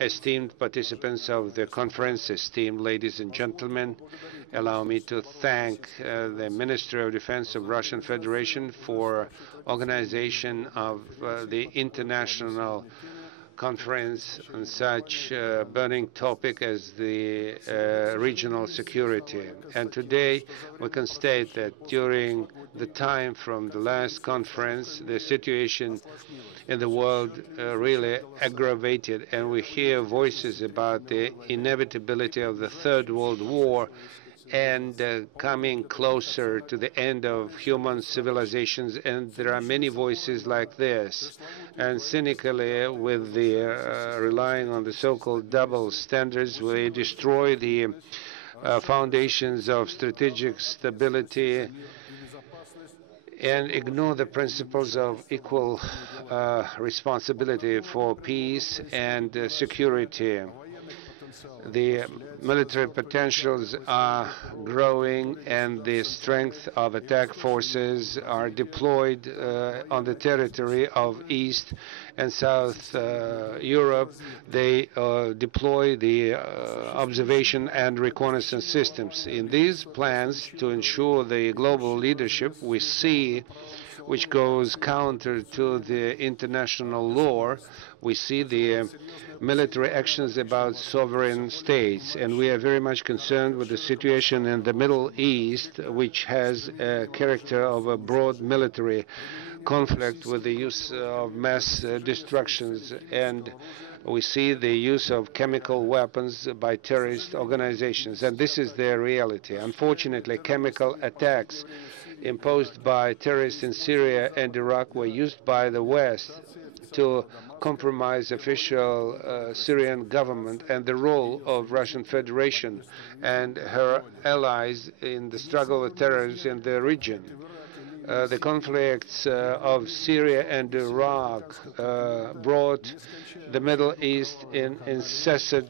esteemed participants of the conference, esteemed ladies and gentlemen, allow me to thank the Ministry of Defense of Russian Federation for organization of the international conference on such a burning topic as the regional security. And today we can state that during the time from the last conference, the situation in the world really aggravated, and we hear voices about the inevitability of the Third World War and coming closer to the end of human civilizations. And there are many voices like this. And cynically, with the relying on the so-called double standards, we destroy the foundations of strategic stability and ignore the principles of equal responsibility for peace and security. The military potentials are growing, and the strength of attack forces are deployed on the territory of East and South Europe. They deploy the observation and reconnaissance systems. In these plans to ensure the global leadership, we see, which goes counter to the international law, we see the military actions about sovereign states, and we are very much concerned with the situation in the Middle East, which has a character of a broad military conflict with the use of mass destructions, and we see the use of chemical weapons by terrorist organizations, and this is their reality. Unfortunately, chemical attacks imposed by terrorists in Syria and Iraq were used by the West to compromise official Syrian government and the role of Russian Federation and her allies in the struggle with terrorism in the region. The conflicts of Syria and Iraq brought the Middle East in incessant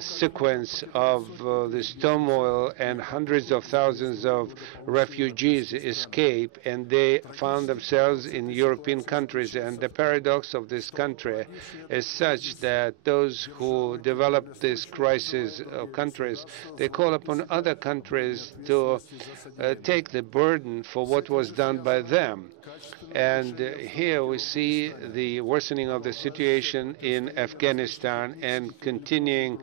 sequence of this turmoil, and hundreds of thousands of refugees escape, and they found themselves in European countries. And the paradox of this country is such that those who developed this crisis of countries, they call upon other countries to take the burden for what was done by them. And here we see the worsening of the situation in Afghanistan and continuing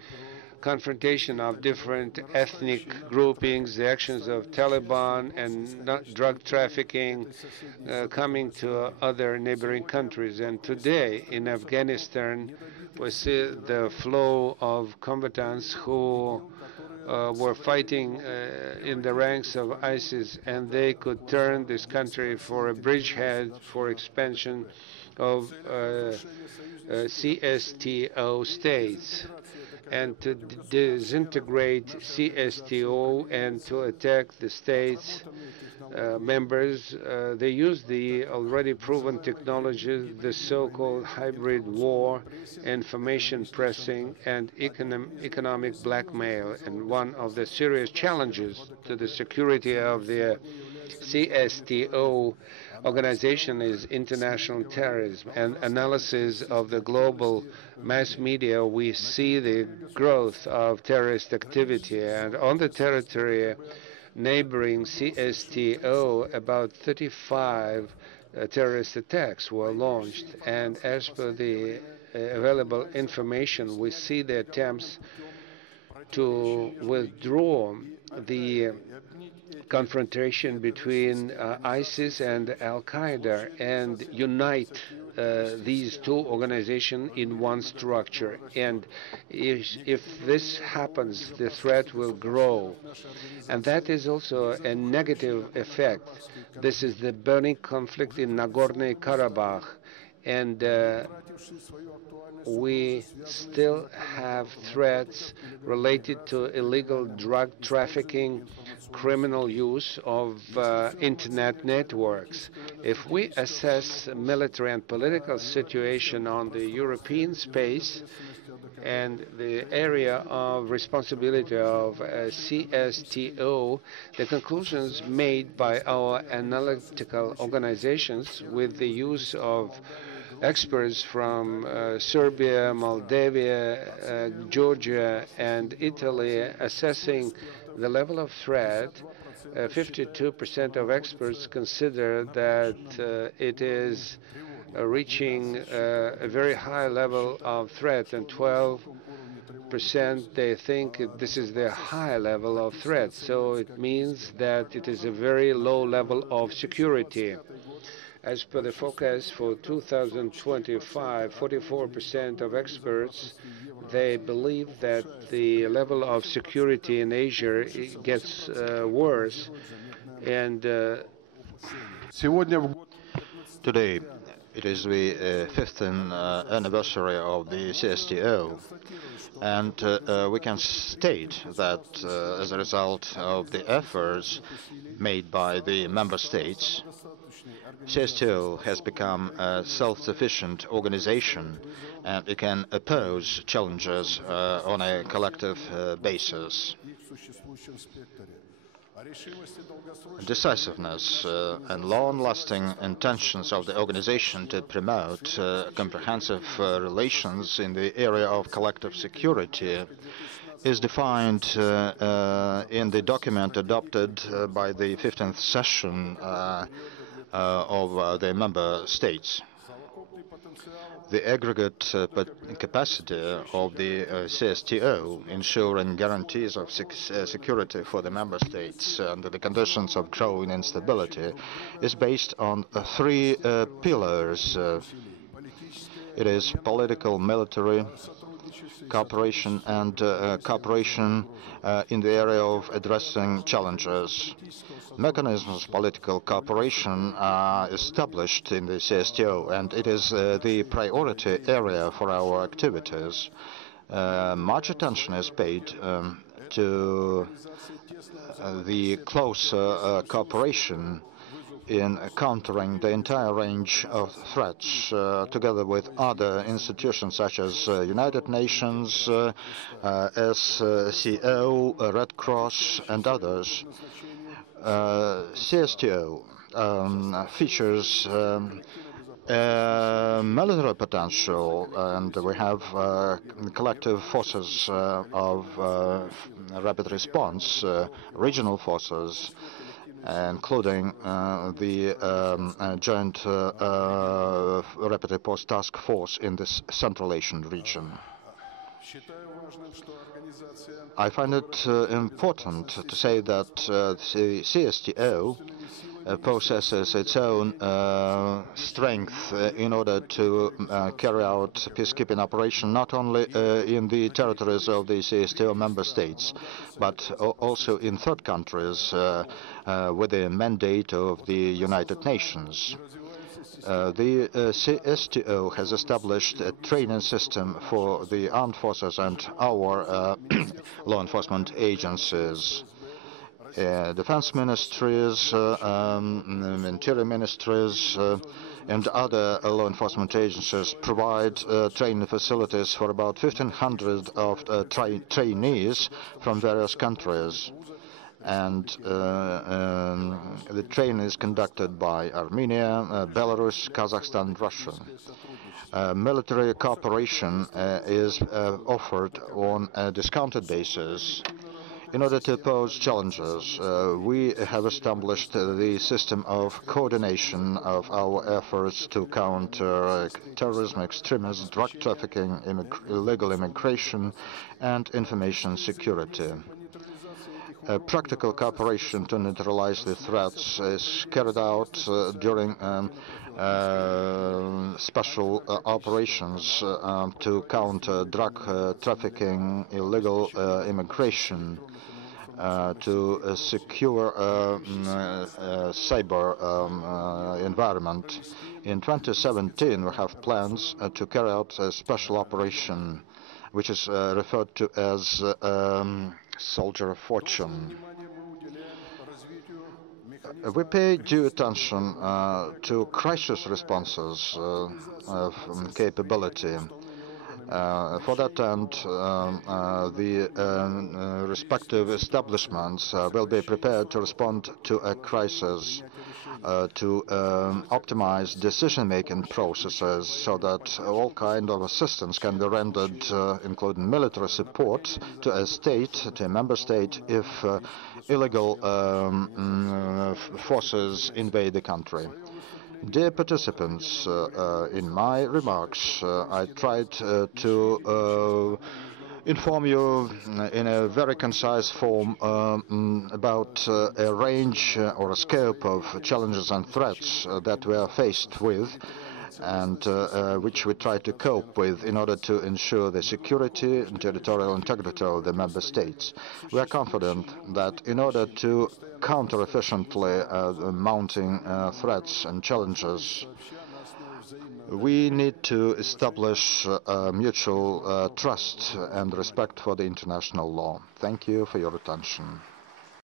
confrontation of different ethnic groupings, the actions of Taliban and drug trafficking coming to other neighboring countries. And today in Afghanistan, we see the flow of combatants who were fighting in the ranks of ISIS, and they could turn this country for a bridgehead for expansion of CSTO states, and to disintegrate CSTO and to attack the states members. They use the already proven technology, the so-called hybrid war, information pressing, and economic blackmail. And one of the serious challenges to the security of the CSTO organization is international terrorism. And analysis of the global mass media, we see the growth of terrorist activity. And on the territory neighboring CSTO, about 35 terrorist attacks were launched. And as per the available information, we see the attempts to withdraw the confrontation between ISIS and Al-Qaeda and unite these two organizations in one structure. And if this happens, the threat will grow. And that is also a negative effect. This is the burning conflict in Nagorno-Karabakh. And we still have threats related to illegal drug trafficking, criminal use of internet networks. If we assess military and political situation on the European space and the area of responsibility of CSTO, the conclusions made by our analytical organizations with the use of experts from Serbia, Moldavia, Georgia, and Italy assessing the level of threat. 52% of experts consider that it is reaching a very high level of threat, and 12% they think this is the high level of threat. So it means that it is a very low level of security. As per the forecast for 2025, 44% of experts, they believe that the level of security in Asia gets worse. And today, it is the 15th anniversary of the CSTO, and we can state that as a result of the efforts made by the member states, CSTO has become a self-sufficient organization, and it can oppose challenges on a collective basis. Decisiveness and long-lasting intentions of the organization to promote comprehensive relations in the area of collective security is defined in the document adopted by the 15th session of the member states. The aggregate capacity of the CSTO, ensuring guarantees of security for the member states under the conditions of growing instability, is based on three pillars. It is political, military cooperation, and cooperation in the area of addressing challenges. Mechanisms of political cooperation are established in the CSTO, and it is the priority area for our activities. Much attention is paid to the close cooperation in countering the entire range of threats, together with other institutions such as United Nations, SCO, Red Cross, and others. CSTO features military potential, and we have collective forces of rapid response, regional forces, including the Joint Rapid Response Task Force in this Central Asian region. I find it important to say that the CSTO possesses its own strength in order to carry out peacekeeping operation not only in the territories of the CSTO member states, but also in third countries with the mandate of the United Nations. The CSTO has established a training system for the armed forces and our law enforcement agencies. Defense ministries, interior ministries, and other law enforcement agencies provide training facilities for about 1,500 of trainees from various countries. And the training is conducted by Armenia, Belarus, Kazakhstan, and Russia. Military cooperation is offered on a discounted basis. In order to oppose challenges, we have established the system of coordination of our efforts to counter terrorism, extremism, drug trafficking, illegal immigration, and information security. Practical cooperation to neutralize the threats is carried out during special operations to counter drug trafficking, illegal immigration, to secure cyber environment. In 2017, we have plans to carry out a special operation, which is referred to as Soldier of Fortune. We pay due attention to crisis responses of capability. For that end, the respective establishments will be prepared to respond to a crisis. to optimize decision-making processes so that all kind of assistance can be rendered, including military support to a state, to a member state, if illegal forces invade the country. Dear participants, in my remarks, I tried to inform you in a very concise form about a range or a scope of challenges and threats that we are faced with, and which we try to cope with in order to ensure the security and territorial integrity of the member states. We are confident that in order to counter efficiently the mounting threats and challenges, we need to establish mutual trust and respect for the international law. Thank you for your attention.